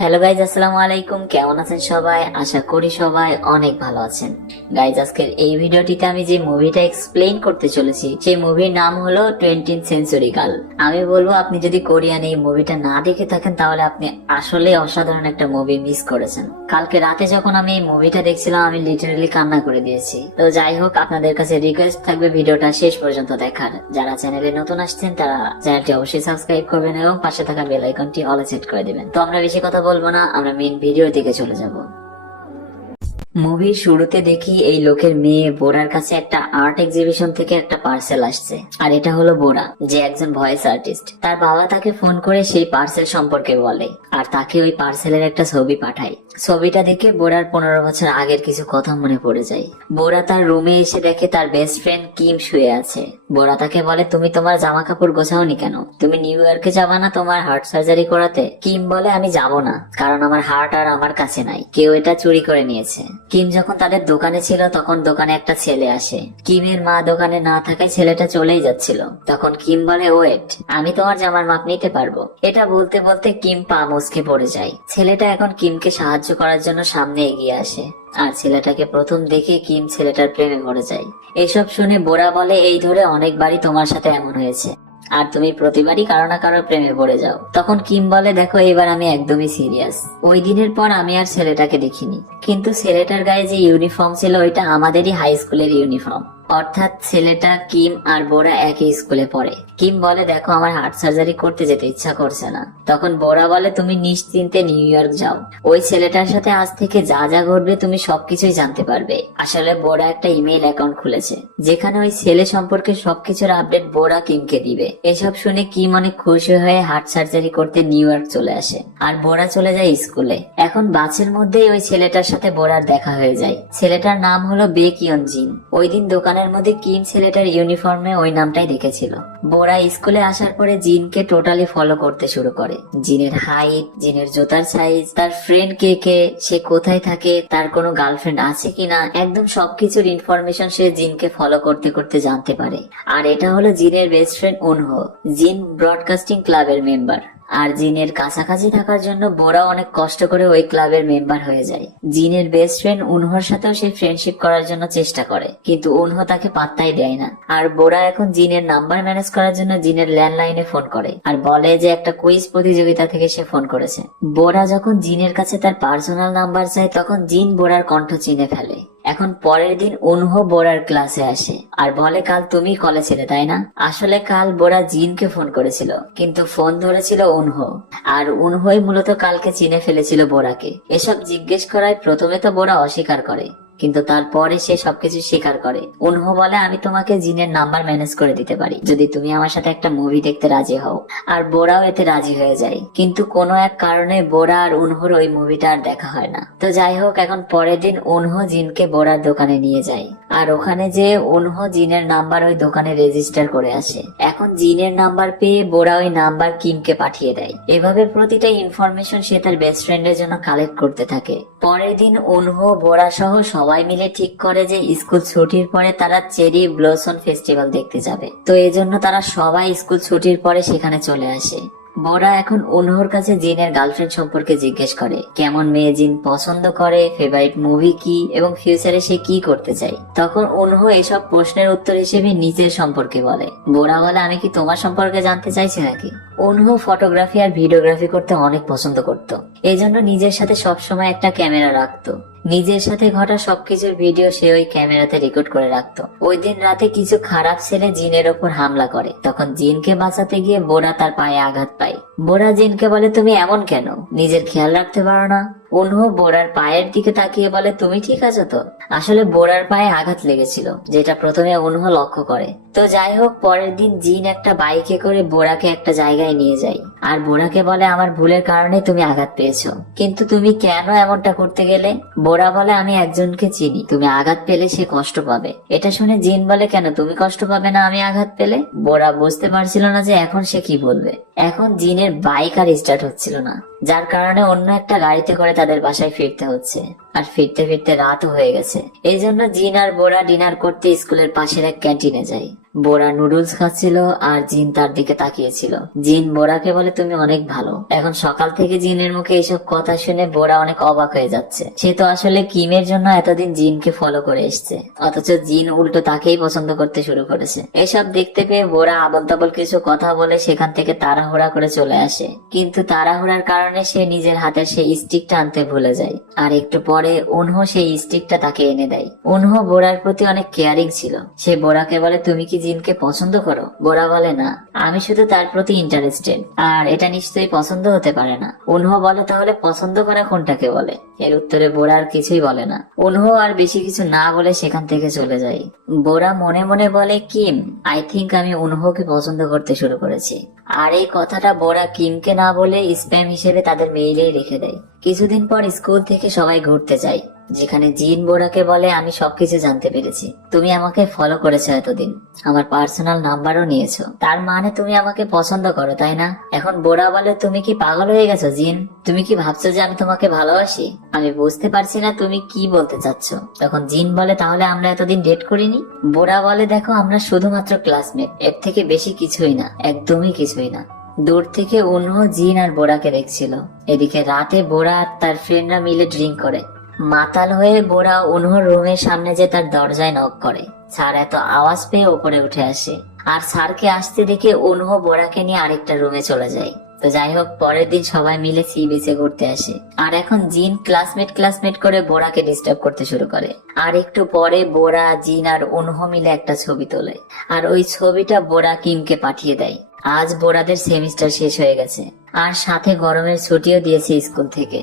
Hello guys, আসসালামু আলাইকুম। কেমন আছেন সবাই? আশা করি সবাই অনেক ভালো আছেন। গাইজ, আজকের এই ভিডিওটিতে আমি যে মুভিটা এক্সপ্লেইন করতে চলেছি সেই মুভির নাম হলো 20th সেঞ্চুরি গার্ল। আমি বলবো আপনি যদি কোরিয়ান এই মুভিটা না দেখে থাকেন তাহলে আপনি আসলে অসাধারণ একটা মুভি মিস করেছেন। কালকে রাতে যখন আমি এই মুভিটা দেখছিলাম আমি লিটারালি কান্না করে দিয়েছি। তো যাই হোক, আপনাদের কাছে রিকোয়েস্ট থাকবে ভিডিওটা শেষ পর্যন্ত দেখার। যারা চ্যানেলে নতুন আসছেন তারা চ্যানেলটি অবশ্যই সাবস্ক্রাইব করবেন এবং পাশে থাকা বেল আইকনটি অলে সেট করে দিবেন। তো আমরা বেশি কথা বলবো না, আমরা মেইন ভিডিওর দিকে চলে যাব। মুভির শুরুতে দেখি এই লোকের মেয়ে বোরার কাছে একটা আর্ট এক্সিবিশন থেকে একটা পার্সেল আসছে, আর এটা হলো বোরা, যে একজন ভয়েস আর্টিস্ট। তার বাবা তাকে ফোন করে সেই পার্সেল সম্পর্কে বলে আর তাকে ওই পার্সেলের একটা ছবি পাঠায়। ছবিটা দেখে বোরার 15 বছর আগের কিছু কথা মনে পড়ে যায়। বোরা তার রুমে এসে দেখে তার বেস্ট ফ্রেন্ড কিম শুয়ে আছে। বোরা তাকে বলে, তুমি তোমার জামা কাপড় গোছাওনি কেন? তুমি নিউ ইয়র্কে যাবা না তোমার হার্ট সার্জারি করাতে? কিম বলে, আমি যাব না, কারণ আমার হার্ট আর আমার কাছে নাই, কেউ এটা চুরি করে নিয়েছে। কিম যখন তাদের দোকানে ছিল তখন দোকানে একটা ছেলে আসে। কিমের মা দোকানে না থাকায় ছেলেটা চলেই যাচ্ছিল। তখন কিম বলে, ওয়েট, আমি তোমার জামার মাপ নিতে পারবো। এটা বলতে বলতে কিম পা মুচকে পড়ে যায়। ছেলেটা এখন কিমকে সাহায্য করার জন্য সামনে এগিয়ে আসে, আর ছেলেটাকে প্রথম দেখে কিম ছেলেটার প্রেমে পড়ে যায়। এসব শুনে বোরা বলে, এই ধরে অনেকবারই তোমার সাথে এমন হয়েছে আর তুমি প্রতিবারই কারো না কারো প্রেমে পড়ে যাও। তখন কিম বলে, দেখো এবার আমি একদমই সিরিয়াস। ওই দিনের পর আমি আর ছেলেটাকে দেখিনি, কিন্তু ছেলেটার গায়ে যে ইউনিফর্ম ছিল ওইটা আমাদেরই হাই স্কুলের ইউনিফর্ম। অর্থাৎ ছেলেটা, কিম আর বোরা একই স্কুলে পড়ে। কিম বলে, দেখো আমার হার্ট সার্জারি করতে যেতে ইচ্ছা করছে না। তখন বোরা বলে, তুমি নিশ্চিন্তে নিউ ইয়র্ক যাও, ওই ছেলেটার সাথে আজ থেকে যা যা ঘটবে তুমি সবকিছুই জানতে পারবে। আসলে বোরা একটা ইমেইল অ্যাকাউন্ট খুলেছে যেখানে ওই ছেলে সম্পর্কে সবকিছুর আপডেট বোরা কিমকে দিবে। এসব শুনে কিম অনেক খুশি হয়ে হার্ট সার্জারি করতে নিউ ইয়র্ক চলে আসে, আর বোরা চলে যায় স্কুলে। এখন বাসের মধ্যেই ওই ছেলেটার সাথে বোরার দেখা হয়ে যায়। ছেলেটার নাম হলো বেকিয়ন জিন। ওই দিন দোকানের মধ্যে কিম ছেলেটার ইউনিফর্মে ওই নামটাই দেখেছিল। বোরা স্কুলে আসার পরে জিনকে টোটালি ফলো করতে শুরু করে। জিনের হাইট, জিনের জুতার সাইজ, তার ফ্রেন্ড কে কে, সে কোথায় থাকে, তার কোনো গার্লফ্রেন্ড আছে কিনা, একদম সবকিছুর ইনফরমেশন সে জিনকে ফলো করতে করতে জানতে পারে। আর এটা হলো জিনের বেস্ট ফ্রেন্ড উনহো। জিন ব্রডকাস্টিং ক্লাবের মেম্বার, আর জিনের কাছাকাছি থাকার জন্য বোরা অনেক কষ্ট করে ওই ক্লাবের মেম্বার হয়ে যায়। জিনের বেস্ট ফ্রেন্ড উনহোর সাথেও সে ফ্রেন্ডশিপ করার জন্য চেষ্টা করে, কিন্তু উনহো তাকে পাত্তাই দেয় না। আর বোরা এখন জিনের নাম্বার ম্যানেজ করার জন্য জিনের ল্যান্ডলাইনে ফোন করে আর বলে যে একটা কুইজ প্রতিযোগিতা থেকে সে ফোন করেছে। বোরা যখন জিনের কাছে তার পার্সোনাল নাম্বার চায় তখন জিন বোরার কণ্ঠ চিনে ফেলে। এখন পরের দিন উনহো বোরার ক্লাসে আসে আর বলে, কাল তুমি কলে ছিলে তাই না? আসলে কাল বোরা জিনকে ফোন করেছিল, কিন্তু ফোন ধরেছিল উনহো, আর উনহোই মূলত কালকে চিনে ফেলেছিল বোরাকে। এসব জিজ্ঞেস করায় প্রথমে তো বোরা অস্বীকার করে, কিন্তু তারপরে সে সবকিছু স্বীকার করে। উনহো বলে, আমি তোমাকে জিনের নাম্বার ম্যানেজ করে দিতে পারি যদি তুমি আমার সাথে একটা মুভি দেখতে রাজি হও। আর বোরাও এতে রাজি হয়ে যায়, কিন্তু কোনো এক কারণে বোরা আর উনহোর ওই মুভিটা আর দেখা হয় না। তো যাই হোক, এখন পরের দিন উনহো জিনকে বোরার দোকানে নিয়ে যায়, আর ওখানে যে উনহো জিনের নাম্বার ওই দোকানে রেজিস্টার করে আসে। এখন জিনের নাম্বার পেয়ে বোরা ওই নাম্বার কিমকে পাঠিয়ে দেয়। এভাবে প্রতিটা ইনফরমেশন সে তার বেস্ট ফ্রেন্ডের জন্য কালেক্ট করতে থাকে। পরের দিন উনহো, বোরা সহ সবাই মিলে ঠিক করে যে স্কুল ছুটির পরে তারা চেরি ব্লসম ফেস্টিভ্যাল দেখতে যাবে। তো এজন্য তারা সবাই স্কুল ছুটির পরে সেখানে চলে আসে। বোরা এখন উনহোর কাছে জিনের গার্লফ্রেন্ড সম্পর্কে জিজ্ঞেস করে, কেমন মেয়ে জিন পছন্দ করে, ফেভারিট মুভি কি, এবং ফিউচারে সে কি করতে চায়। তখন উনহো এসব প্রশ্নের উত্তর হিসেবে নিজের সম্পর্কে বলে। বোরা বলে, আমি কি তোমার সম্পর্কে জানতে চাইছি নাকি? উনহো ফটোগ্রাফি আর ভিডিওগ্রাফি করতে অনেক পছন্দ করত, এজন্য নিজের সাথে সবসময় একটা ক্যামেরা রাখতো। নিজের সাথে ঘটা সবকিছুর ভিডিও সে ওই ক্যামেরাতে রেকর্ড করে রাখতো। ওই দিন রাতে কিছু খারাপ ছেলে জিনের ওপর হামলা করে, তখন জিনকে বাঁচাতে গিয়ে বোরা তার পায়ে আঘাত পায়। বোরা জিনকে বলে, তুমি এমন কেন, নিজের খেয়াল রাখতে পারো না? উনহো বোরার পায়ের দিকে তাকিয়ে বলে, তুমি ঠিক আছো তো? আসলে বোরার পায়ে আঘাত লেগেছিল, যেটা প্রথমে উনহো লক্ষ্য করে। তো যাই হোক, পরের দিন জিন একটা বাইকে করে বোরাকে একটা জায়গায় নিয়ে যায়, আর বোরাকে বলে, আমার ভুলের কারণে তুমি আঘাত পেয়েছো, কিন্তু তুমি কেন এমনটা করতে গেলে? বোরা বলে, আমি একজনকে চিনি, তুমি আঘাত পেলে সে কষ্ট পাবে। এটা শুনে জিন বলে, কেন তুমি কষ্ট পাবে না আমি আঘাত পেলে? বোরা বুঝতে পারছিল না যে এখন সে কি বলবে। এখন জিনের বাইক আর স্টার্ট হচ্ছিল না, যার কারণে অন্য একটা গাড়িতে করে তাদের বাসায় ফিরতে হচ্ছে, আর ফিরতে ফিরতে রাতও হয়ে গেছে। এই জন্য জিন আর বোরা ডিনার করতে স্কুলের পাশের এক ক্যান্টিনে যায়। বোরা নুডলস খাচ্ছিল আর জিন তার দিকে তাকিয়েছিল। জিন বোরাকে বলে তুমি অনেক ভালো। এখন সকাল থেকে জিনের মুখে এইসব কথা শুনে বোরা অনেক অবাক হয়ে যাচ্ছে। সে তো আসলে কিমের জন্য এতদিন জিনকে ফলো করে এসছে, অথচ জিন উল্টো তাকেই পছন্দ করতে শুরু করেছে। এসব দেখতে পেয়ে বোরা আবল তাবল কিছু কথা বলে সেখান থেকে তাড়াহুড়া করে চলে আসে, কিন্তু তাড়াহুড়ার কারণে সে নিজের হাতের সেই স্টিকটা আনতে ভুলে যায়। আর একটু পরে উনহো সেই স্টিকটা তাকে এনে দেয়। উনহো বোরার প্রতি অনেক কেয়ারিং ছিল। সে বোরাকে বলে তুমি কি জিনকে পছন্দ করো? বোরা বলে না, আমি শুধু তার প্রতি ইন্টারেস্টেড, আর এটা নিশ্চয়ই পছন্দ হতে পারে না। উনহো বলে তাহলে পছন্দ করা কোনটাকে বলে? এর উত্তরে বোরা আর কিছুই বলে না। উনহো আর বেশি কিছু না বলে সেখান থেকে চলে যায়। বোরা মনে মনে বলে কিম, আই থিঙ্ক আমি উনহোকে পছন্দ করতে শুরু করেছি। আর এই কথাটা বোরা কিমকে না বলে স্প্যাম হিসেবে তাদের মেইলেই রেখে দেয়। কিছুদিন পর স্কুল থেকে সবাই ঘুরতে যায়, যেখানে জিন বোরাকে বলে আমি সবকিছু জানতে পেরেছি। তুমি আমাকে ফলো করেছো এতদিন, আমার পার্সোনাল নাম্বারও নিয়েছো, তার মানে তুমি আমাকে পছন্দ করো, তাই না? এখন বোরা বলে তুমি কি পাগল হয়ে গেছো জিন? তুমি কি ভাবছো যে আমি তোমাকে ভালোবাসি? আমি বুঝতে পারছি না তুমি কি বলতে চাচ্ছ। তখন জিন বলে তাহলে আমরা এতদিন ডেট করিনি? বোরা বলে দেখো আমরা শুধুমাত্র ক্লাসমেট, এর থেকে বেশি কিছুই না, একদমই কিছুই না। দূর থেকে উনহো জিন আর বোরাকে দেখছিল। এদিকে রাতে বোরা আর তার ফ্রেন্ডরা মিলে ড্রিঙ্ক করে। মাতাল হয়ে বোরা উনহোর রুমের সামনে যে তার দরজায় নক করে। স্যার এত আওয়াজ পেয়ে উপরে উঠে আসে, আর স্যারকে আসতে দেখে উনহো বোরাকে নিয়ে আরেকটা রুমে চলে যায়। তো যাই হোক, পরের দিন সবাই মিলে সি বিচে ঘুরতে আসে। আর এখন জিন ক্লাসমেট করে বোরাকে ডিস্টার্ব করতে শুরু করে। আর একটু পরে বোরা, জিন আর উনহো মিলে একটা ছবি তোলে, আর ওই ছবিটা বোরা কিমকে পাঠিয়ে দেয়। আজ বোরাদের সেমিস্টার শেষ হয়ে গেছে, আর সাথে গরমের ছুটিও দিয়েছে স্কুল থেকে।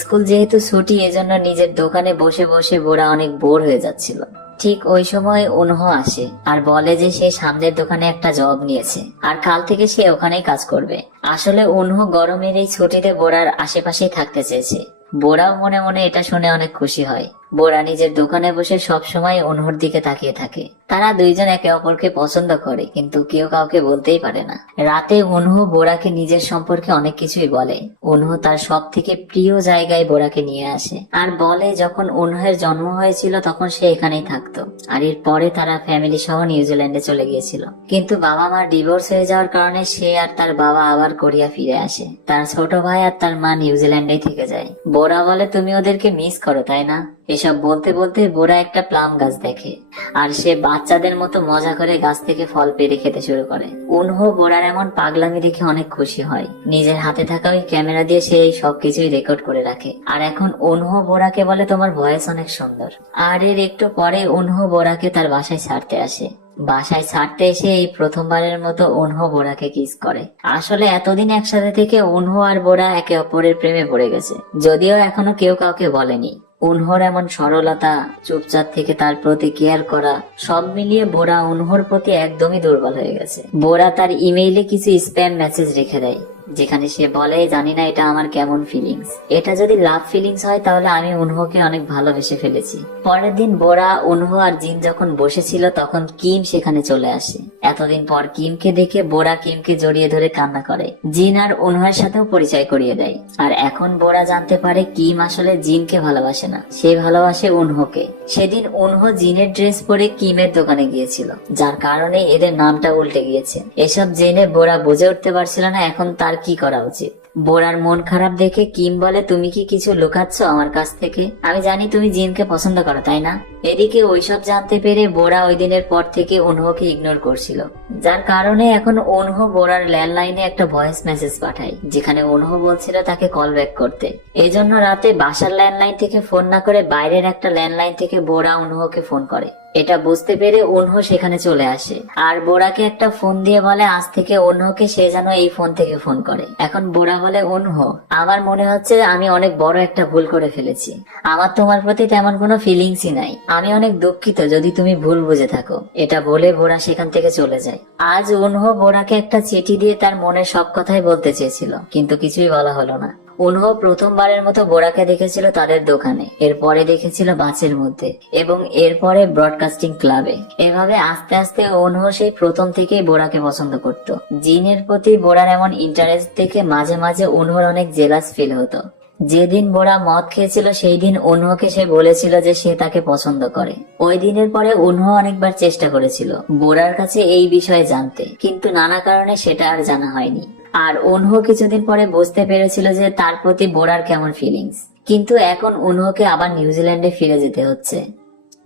স্কুল যেহেতু ছুটি, এজন্য নিজের দোকানে বসে বসে বোরা অনেক বোর হয়ে যাচ্ছিল। ঠিক ওই সময় উনহো আসে আর বলে যে সে সামনের দোকানে একটা জব নিয়েছে, আর কাল থেকে সে ওখানেই কাজ করবে। আসলে উনহো গরমের এই ছুটিতে বোরার আশেপাশেই থাকতে চেয়েছে। বোরাও মনে মনে এটা শুনে অনেক খুশি হয়। বোরা নিজের দোকানে বসে সব সময় উনহোর দিকে তাকিয়ে থাকে। তারা দুইজন একে অপরকে পছন্দ করে, কিন্তু কেউ কাউকে বলতেই পারে না। রাতে উনহো বোরাকে নিজের সম্পর্কে অনেক কিছুই বলে। উনহো তার সব থেকে প্রিয় জায়গায় বোরাকে নিয়ে আসে, আর বলে যখন উনহের জন্ম হয়েছিল তখন সে এখানেই থাকতো, আর এর পরে তারা ফ্যামিলি সহ নিউজিল্যান্ডে চলে গিয়েছিল। কিন্তু বাবা মার ডিভোর্স হয়ে যাওয়ার কারণে সে আর তার বাবা আবার কোরিয়া ফিরে আসে। তার ছোট ভাই আর তার মা নিউজিল্যান্ডেই থেকে যায়। বোরা বলে তুমি ওদেরকে মিস করো, তাই না? এসব বলতে বলতে বোরা একটা প্লাম গাছ দেখে, আর সে বাচ্চাদের মতো মজা করে গাছ থেকে ফল পেড়ে খেতে শুরু করে। উনহো বোরার এমন পাগলামি দেখে অনেক খুশি হয়। নিজের হাতে থাকা ওই ক্যামেরা দিয়ে সে এই সবকিছুই রেকর্ড করে রাখে। আর এখন উনহো বোরাকে বলে তোমার ভয়েস অনেক সুন্দর। আর এর একটু পরে উনহো বোরাকে তার বাসায় ছাড়তে আসে। বাসায় ছাড়তে এসে এই প্রথমবারের মতো উনহো বোরাকে কিস করে। আসলে এতদিন একসাথে থেকে উনহো আর বোরা একে অপরের প্রেমে পড়ে গেছে, যদিও এখনো কেউ কাউকে বলেনি। উনহোর এমন সরলতা, চুপচাপ থেকে তার প্রতি কেয়ার করা, সব মিলিয়ে বোরা উনহোর প্রতি একদমই দুর্বল হয়ে গেছে। বোরা তার ইমেইলে কিছু স্প্যাম মেসেজ রেখে দেয়, যেখানে সে বলে জানি না এটা আমার কেমন ফিলিংস। এটা যদি লাভ ফিলিংস হয় তাহলে আমি উনহোকে অনেক ভালোবেসে ফেলেছি। পরের দিন বোরা, উনহো আর জিন যখন বসেছিল তখন কিম সেখানে চলে আসে। এতদিন পর কিমকে দেখে বোরা কিমকে জড়িয়ে ধরে কান্না করে। জিন আর উনহোর সাথেও পরিচয় করিয়ে দেয়। আর এখন বোরা জানতে পারে কিম আসলে জিনকে ভালোবাসে না, সে ভালোবাসে উনহোকে। সেদিন উনহো জিনের ড্রেস পরে কিমের দোকানে গিয়েছিল, যার কারণে এদের নামটা উল্টে গিয়েছে। এসব জেনে বোরা বুঝে উঠতে পারছিল না এখন তার কি করা উচিত। বোরার মন খারাপ দেখে কিম বলে তুমি কি কিছু লুকাচ্ছ আমার কাছ থেকে? আমি জানি তুমি জিনকে পছন্দ করো, তাই না? এদিকে ওইসব জানতে পেরে বোরা ওই দিনের পর থেকে উনহোকে ইগনোর করছিল, যার কারণে এখন উনহো বোরার ল্যান্ডলাইনে একটা ভয়েস মেসেজ পাঠায়, যেখানে উনহো বলছিল তাকে কল ব্যাক করতে। এজন্য রাতে বাসার ল্যান্ডলাইন থেকে ফোন না করে বাইরের একটা ল্যান্ডলাইন থেকে বোরা উনহোকে ফোন করে। এটা বুঝতে পেরে উনহো সেখানে চলে আসে, আর বোরাকে একটা ফোন দিয়ে বলে আজ থেকে উনহোকে সে যেন এই ফোন থেকে ফোন করে। এখন বোরা বলে উনহো, আমার মনে হচ্ছে আমি অনেক বড় একটা ভুল করে ফেলেছি। আমার তোমার প্রতি তেমন কোনো ফিলিংসই নাই। আমি অনেক দুঃখিত যদি তুমি ভুল বুঝে থাকো। এটা বলে বোরা সেখান থেকে চলে যায়। আজ উনহো বোরাকে একটা চিঠি দিয়ে তার মনের সব কথাই বলতে চেয়েছিল, কিন্তু কিছুই বলা হলো না। উনহো প্রথমবারের মতো বোরাকে দেখেছিল তাদের দোকানে, এরপরে দেখেছিল বাসের মধ্যে, এবং এরপরে ব্রডকাস্টিং ক্লাবে। এভাবে আস্তে আস্তে উনহো সেই প্রথম থেকেই বোরাকে পছন্দ করত। জিনের প্রতি বোরার এমন ইন্টারেস্ট দেখে মাঝে মাঝে উনহোর অনেক জেলাস ফিল হতো। যেদিন বোরা মদ খেয়েছিল সেই দিন উনহকে সে বলেছিল যে সে তাকে পছন্দ করে। ওই দিনের পরে উনহ অনেকবার চেষ্টা করেছিল বোরার কাছে এই বিষয়ে জানতে, কিন্তু নানা কারণে সেটা আর জানা হয়নি। আর উনহ কিছুদিন পরে বুঝতে পেরেছিল যে তার প্রতি বোরার কেমন ফিলিংস। কিন্তু এখন উনহকে আবার নিউজিল্যান্ডে ফিরে যেতে হচ্ছে।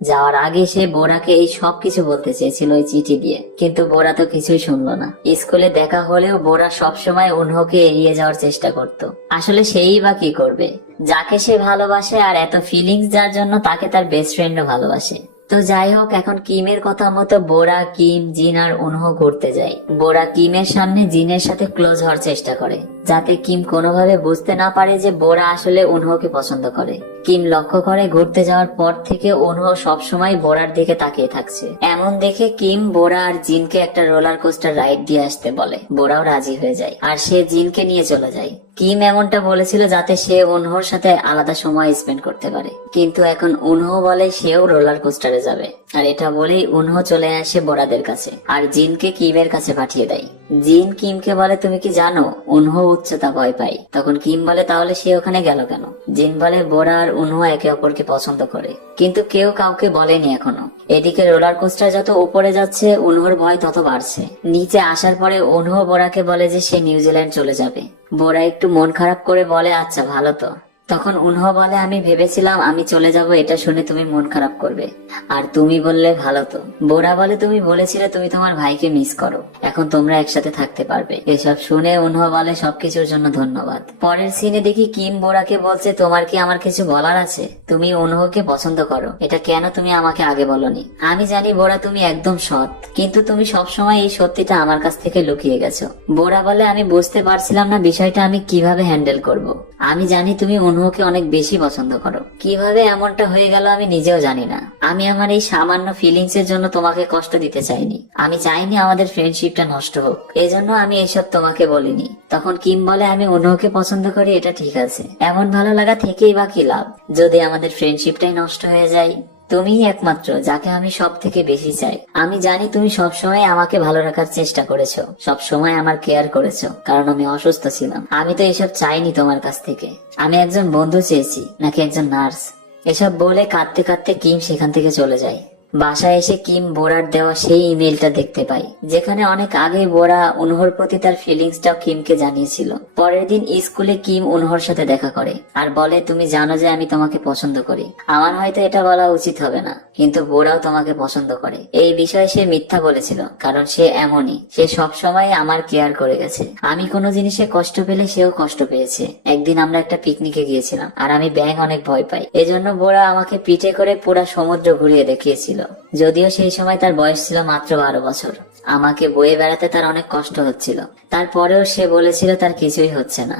যাওয়ার আগে সে বোরাকে এই সব কিছু বলতে চেয়েছিল ওই চিঠি দিয়ে, কিন্তু বোরা তো কিছুই শুনলো না। স্কুলে দেখা হলেও বোরা সবসময় উনহকে এড়িয়ে যাওয়ার চেষ্টা করত। আসলে সেই বা কি করবে, যাকে সে ভালোবাসে আর এত ফিলিংস যার জন্য, তাকে তার বেস্ট ফ্রেন্ডও ভালোবাসে। তো যাই হোক, এখন কিমের কথা মতো বোরা, কিম, জিন আর উনহ ঘুরতে যায়। বোরা কিমের সামনে জিনের সাথে ক্লোজ হওয়ার চেষ্টা করে, যাতে কিম কোনোভাবে বুঝতে না পারে যে বোরা আসলে উনহকে পছন্দ করে। কিম লক্ষ্য করে ঘুরতে যাওয়ার পর থেকে উনহ সবসময় বোরার দিকে তাকিয়ে থাকছে। এমন দেখে কিম বোরা আর জিনকে একটা রোলার কোস্টার রাইড দিয়ে আসতে বলে। বোরাও রাজি হয়ে যায় আর সে জিনকে নিয়ে চলে যায়। কিম এমনটা বলেছিল যাতে সে উনহর সাথে আলাদা সময় স্পেন্ড করতে পারে, কিন্তু এখন উনহ বলে সেও রোলার কোস্টারে যাবে। আর এটা বলেই উনহ চলে আসে বোরাদের কাছে আর জিনকে কিমের কাছে পাঠিয়ে দেয়। জিন কিমকে বলে, তুমি কি জানো উনহ উচ্চতা ভয় পায়? তখন কিম বলে, তাহলে সে ওখানে গেল কেন? জিন বলে, বোরা আর উনহ একে অপরকে পছন্দ করে, কিন্তু কেউ কাউকে বলেনি এখনো। এদিকে রোলার কোস্টার যত উপরে যাচ্ছে উনহর ভয় তত বাড়ছে। নিচে আসার পরে উনহ বোরাকে বলে যে সে নিউজিল্যান্ড চলে যাবে। বোরা একটু মন খারাপ করে বলে, আচ্ছা ভালো তো। তখন উনহ বলে, আমি ভেবেছিলাম আমি চলে যাব, এটা শুনে তুমি মন খারাপ করবে, আর তুমি বললে ভালো তো। বোরা বলে, তুমি বলেছিলে তুমি তোমার ভাইকে মিস করো, এখন তোমরা একসাথে থাকতে পারবে। এসব শুনে উনহ বলে, সবকিছুর জন্য ধন্যবাদ। পরের সিনে দেখি কিম বোরাকে বলছে, তোমার কি আমার কিছু বলার আছে? তুমি উনহকে পছন্দ করো, এটা কেন তুমি আমাকে আগে বলনি? আমি জানি বোরা তুমি একদম সৎ, কিন্তু তুমি সবসময় এই সত্যিটা আমার কাছ থেকে লুকিয়ে গেছো। বোরা বলে, আমি বুঝতে পারছিলাম না বিষয়টা আমি কিভাবে হ্যান্ডেল করব। আমি জানি তুমি উনহকে অনেক বেশি পছন্দ করো, কিভাবে এমনটা হয়ে গেল আমি নিজেও জানি না। আমি আমার এই সামান্য ফিলিংস এর জন্য তোমাকে কষ্ট দিতে চাইনি, আমি চাইনি আমাদের ফ্রেন্ডশিপটা নষ্ট হোক, এজন্য আমি এসব তোমাকে বলিনি। তখন কিম বলে, আমি উনহকে পছন্দ করি এটা ঠিক আছে, এমন ভালো লাগা থেকেই বা কি লাভ যদি আমাদের ফ্রেন্ডশিপটাই নষ্ট হয়ে যায়? তুমিই একমাত্র যাকে আমি সব থেকে বেশি চাই। আমি জানি তুমি সবসময় আমাকে ভালো রাখার চেষ্টা করেছো, সবসময় আমার কেয়ার করেছো, কারণ আমি অসুস্থ ছিলাম। আমি তো এসব চাইনি তোমার কাছ থেকে, আমি একজন বন্ধু চেয়েছি, নাকি একজন নার্স? এসব বলে কাঁদতে কাঁদতে কিম সেখান থেকে চলে যায়। বাসায় এসে কিম বোরার দেওয়া সেই ইমেলটা দেখতে পাই, যেখানে অনেক আগে বোরা উনহর প্রতি তার ফিলিংসটাও কিমকে জানিয়েছিল। পরের দিন স্কুলে কিম উনহর সাথে দেখা করে আর বলে, তুমি জানো যে আমি তোমাকে পছন্দ করি। আমার হয়তো এটা বলা উচিত হবে না, কিন্তু বোরাও তোমাকে পছন্দ করে। এই বিষয়ে সে মিথ্যা বলেছিল, কারণ সে এমনই, সে সব সময় আমার কেয়ার করে গেছে। আমি কোনো জিনিসে কষ্ট পেলে সেও কষ্ট পেয়েছে। একদিন আমরা একটা পিকনিকে গিয়েছিলাম আর আমি ব্যাঙ অনেক ভয় পাই, এজন্য বোরা আমাকে পিঠে করে পুরা সমুদ্র ঘুরিয়ে দেখিয়েছিল। যদিও সেই সময় তার বয়স ছিল মাত্র 12 বছর। আমাকে বয়ে বেড়াতে তার অনেক কষ্ট হচ্ছিল, তারপরেও সে বলেছিল তার কিছুই হচ্ছে না।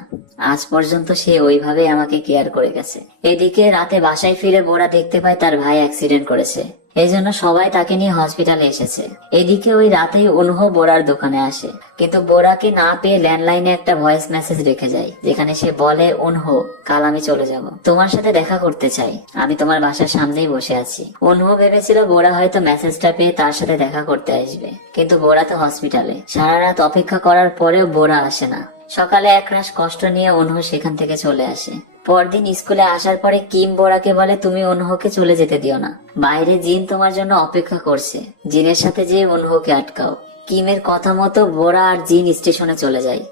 আজ পর্যন্ত সে ওইভাবে আমাকে কেয়ার করে গেছে। এদিকে রাতে বাসায় ফিরে বোরা দেখতে পায় তার ভাই অ্যাক্সিডেন্ট করেছে, এই জন্য সবাই তাকে নিয়ে হসপিটালে এসেছে। এদিকে ওই রাতেই উনহ বোরার দোকানে আসে, কিন্তু বোরাকে না পেয়ে ল্যান্ডলাইনে একটা ভয়েস মেসেজ রেখে যায়, যেখানে সে বলে, উনহ কাল আমি চলে যাব, তোমার সাথে দেখা করতে চাই, আমি তোমার বাসার সামনেই বসে আছি। উনহ ভেবেছিল বোরা হয়তো মেসেজটা পেয়ে তার সাথে দেখা করতে আসবে, কিন্তু বোরা তো হসপিটালে। সারা রাত অপেক্ষা করার পরেও বোরা আসে না। সকালে একরাশ কষ্ট নিয়ে উনহ সেখান থেকে চলে আসে। পরদিন স্কুলে আসার পরে কিম বোরাকে বলে, তুমি উনহকে চলে যেতে দিও না, বাইরে জিন তোমার জন্য অপেক্ষা করছে, জিনের সাথে যেয়ে উনহকে আটকাও। কিমের কথা মতো বোরা আর জিন স্টেশনে চলে যায়,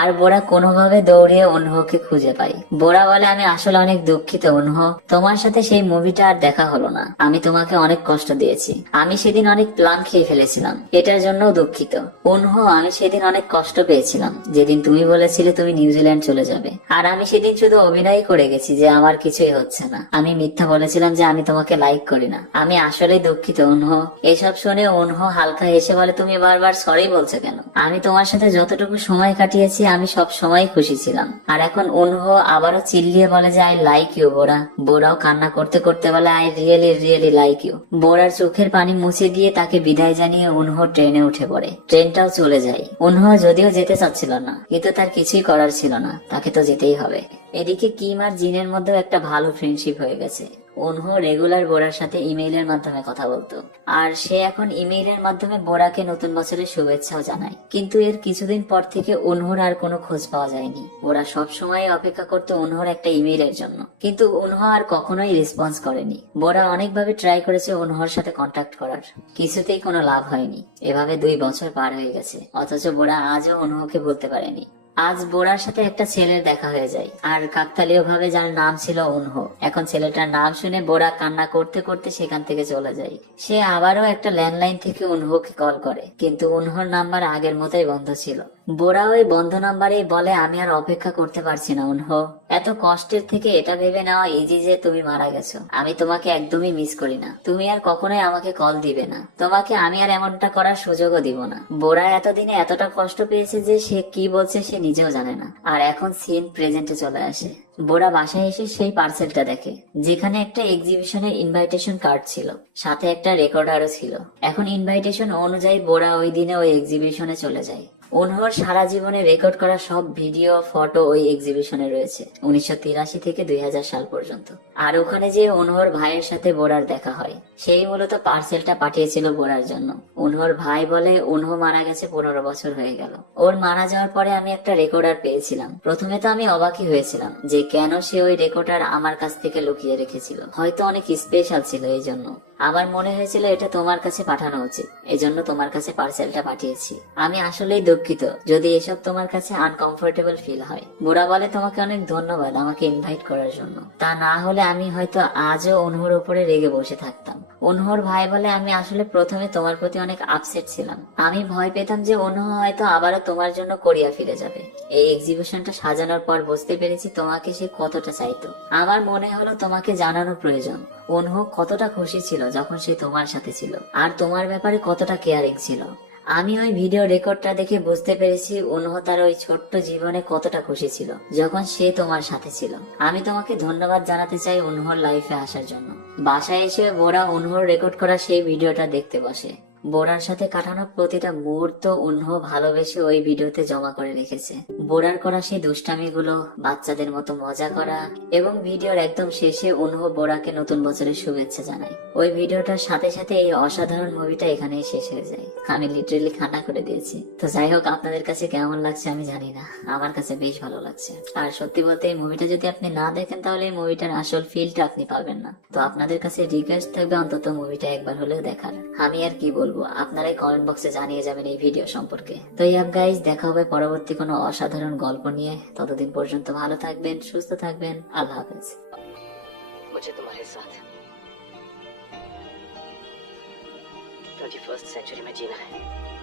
আর বোরা কোনোভাবে দৌড়িয়ে উনহকে খুঁজে পায়। বোরা বলে, আমি আসলে অনেক দুঃখিত উনহ, তোমার সাথে সেই মুভিটা আর দেখা হলো না, আমি তোমাকে অনেক কষ্ট দিয়েছি, আমি সেদিন অনেক প্ল্যান খেয়ে ফেলেছিলাম, এটার জন্যও দুঃখিত। উনহ, আমি সেদিন অনেক কষ্ট পেয়েছিলাম যেদিন তুমি বলেছিলে তুমি নিউজিল্যান্ড চলে যাবে, আর আমি সেদিন শুধু অভিনয় করে গেছি যে আমার কিছুই হচ্ছে না, আমি মিথ্যা বলেছিলাম যে আমি তোমাকে লাইক করি না, আমি আসলেই দুঃখিত উনহ। এসব শুনে উনহ হালকা হেসে বলে, তুমি বারবার সরি বলছো কেন? আমি তোমার সাথে যতটুকু সময় কাটিয়েছি আমি সব সময় খুশি ছিলাম। আর এখন উনহ আবারও চিল্লিয়ে বলে যে, আই লাইক ইউ বোরা। বোরাও কান্না করতে করতে বলে, I really really like you. বোরার চোখের পানি মুছে দিয়ে তাকে বিদায় জানিয়ে উনহ ট্রেনে উঠে পড়ে। ট্রেনটাও চলে যায়। উনহ যদিও যেতে চাচ্ছিল না, কিন্তু তার কিছুই করার ছিল না, তাকে তো যেতেই হবে। এদিকে কিম আর জিনের মধ্যে একটা ভালো ফ্রেন্ডশিপ হয়ে গেছে। অনহু রেগুলার বোরার সাথে ইমেইলের মাধ্যমে কথা বলতো, আর সে এখন ইমেইলের মাধ্যমে বোরাকে নতুন বছরের শুভেচ্ছাও জানায়। কিন্তু এর কিছুদিন পর থেকে অনহুর আর কোনো খোঁজ পাওয়া যায়নি। ওরা সব সময় অপেক্ষা করতো অনহুর একটা ইমেইলের জন্য, কিন্তু অনহু আর কখনোই রেসপন্স করেনি। বোরা অনেকভাবে ট্রাই করেছে অনহুর সাথে কন্ট্যাক্ট করার, কিছুতেই কোনো লাভ হয়নি। এভাবে 2 বছর পার হয়ে গেছে, অথচ বোরা আজও অনহুকে বলতে পারেনি। আজ বোরার সাথে একটা ছেলের দেখা হয়ে যায়, আর কাকতালীয় ভাবে যার নাম ছিল অনহু। এখন ছেলেটার নাম শুনে বোরা কান্না করতে করতে সেখান থেকে চলে যায়। সে আবারও একটা ল্যান্ডলাইন থেকে অনহুকে কল করে, কিন্তু অনহুর নাম্বার আগের মতোই বন্ধ ছিল। বোরা ওই বন্ধ নাম্বারেই বলে, আমি আর অপেক্ষা করতে পারছি না অনহু। এত কষ্টের থেকে এটা ভেবে নেওয়া ইজি যে তুমি মারা গেছো। আমি তোমাকে একদমই মিস করি না। তুমি আর কখনোই আমাকে কল দিবে না। তোমাকে আমি আর এমনটা করার সুযোগও দিব না। বোরা এতদিনে এতটা কষ্ট পেয়েছে যে সে কি বলছে সে নিজেও জানে না। আর এখন সিন প্রেজেন্টে চলে আসে। বোরা বাসায় এসে সেই পার্সেলটা দেখে, যেখানে একটা এক্সিবিশনের ইনভাইটেশন কার্ড ছিল, সাথে একটা রেকর্ডারও ছিল। এখন ইনভাইটেশন অনুযায়ী বোরা ওই দিনে ওই এক্সিবিশনে চলে যায়। অনহুর সারা জীবনে রেকর্ড করা সব ভিডিও ফটো ওই এক্সিবিশনে রয়েছে, 1983 থেকে 2000 সাল পর্যন্ত। আর ওখানে যে অনহুর ভাইয়ের সাথে বোরার দেখা হয়, সেই মূলত পার্সেলটা পাঠিয়েছিল বোরার জন্য। অনহুর ভাই বলে, অনহু মারা গেছে 15 বছর হয়ে গেল। ওর মারা যাওয়ার পরে আমি একটা রেকর্ডার পেয়েছিলাম। প্রথমে তো আমি অবাকই হয়েছিলাম যে কেন সে ওই রেকর্ডার আমার কাছ থেকে লুকিয়ে রেখেছিল। হয়তো অনেক স্পেশাল ছিল এই জন্য। আমার মনে হয়েছিল এটা তোমার কাছে পাঠানো উচিত, এজন্য তোমার কাছে পার্সেলটা পাঠিয়েছি। আমি আসলেই দুঃখিত যদি এসব তোমার কাছে আনকমফোর্টেবল ফিল হয়। বোরা বলে, তোমাকে অনেক ধন্যবাদ আমাকে ইনভাইট করার জন্য। তা না হলে আমি হয়তো আজও অনহুর উপরে রেগে বসে থাকতাম। অনহুর ভাই বলে, আমি আসলে প্রথমে তোমার প্রতি অনেক আপসেট ছিলাম। আমি ভয় পেতাম যে অনহু হয়তো আবারও তোমার জন্য কোরিয়া ফিরে যাবে। এই এক্সিবিশনটা সাজানোর পর বুঝতে পেরেছি তোমাকে সে কতটা চাইতো। আমার মনে হলো তোমাকে জানানো প্রয়োজন অনহু কতটা খুশি ছিল যখন সে তোমার সাথে ছিল, আর তোমার ব্যাপারে কতটা কেয়ারিং ছিল। আমি ওই ভিডিও রেকর্ডটা দেখে বুঝতে পেরেছি অনহু তার ওই ছোট্ট জীবনে কতটা খুশি ছিল যখন সে তোমার সাথে ছিল। আমি তোমাকে ধন্যবাদ জানাতে চাই অনহুর লাইফে আসার জন্য। বাসায় এসে বোরা অনহুর রেকর্ড করা সেই ভিডিওটা দেখতে বসে। বোরার সাথে কাটানো প্রতিটা মুহূর্ত অনহু ভালোবেসে ওই ভিডিওতে জমা করে রেখেছে। বোরার করা সেই দুষ্টামিগুলো, বাচ্চাদের মতো মজা করা, এবং ভিডিওর একদম শেষে অনহু বোরাকে নতুন বছরের শুভেচ্ছা জানায়। ওই ভিডিওটার সাথে সাথে এই অসাধারণ মুভিটা এখানেই শেষ হয়ে যায়। আমি লিটারেলি কান্না করে দিয়েছি। তো যাই হোক, আপনাদের কাছে কেমন লাগছে আমি জানি না, আমার কাছে বেশ ভালো লাগছে। আর সত্যি বলতে এই মুভিটা যদি আপনি না দেখেন তাহলে এই মুভিটার আসল ফিলটা আপনি পাবেন না। তো আপনাদের কাছে রিকোয়েস্ট থাকবে অন্তত মুভিটা একবার হলেও দেখার। আমি আর কি বলবো, আপনারাই কমেন্ট বক্সে জানিয়ে যাবেন এই ভিডিও সম্পর্কে। তো গাইস, দেখা হবে পরবর্তী কোনো অসাধারণ গল্প নিয়ে। ততদিন পর্যন্ত ভালো থাকবেন, সুস্থ থাকবেন। আল্লাহ হাফেজ। मुझे तुम्हारे साथ 21st सेंचुरी में जीना है।